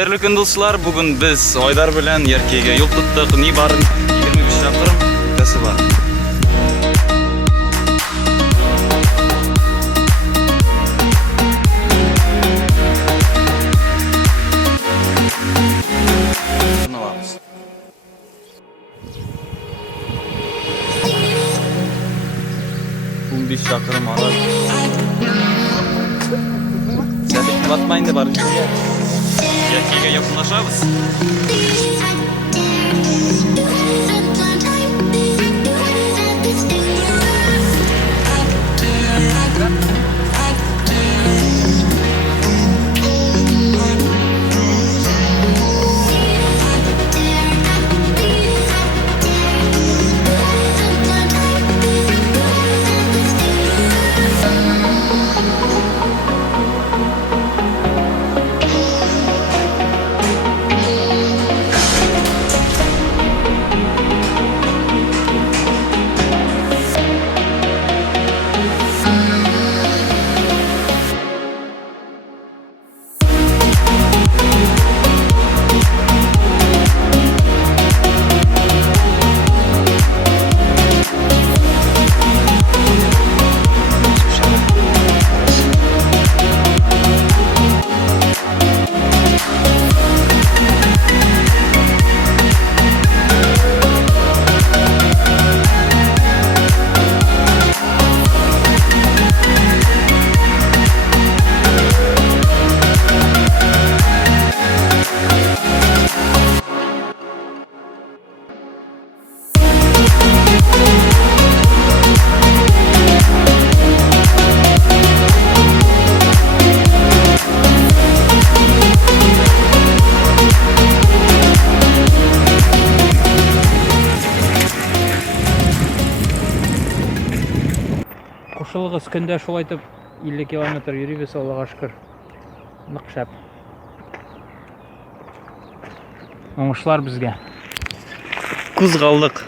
Хәерле көн дуслар, бүген без Айдар белән Яркәйгә юл тоттык. Ни бар? 25 чакрым үтәсе бар. Bir çakırım arar. Sədikli batmayın da barın. Yakıya yakınlaşarız. Кушылыгы өскөндә шулай итеп 50 км йөрибез, Аллага шөкер. Нык шәп. Уңышлар безгә. Кузгалдык.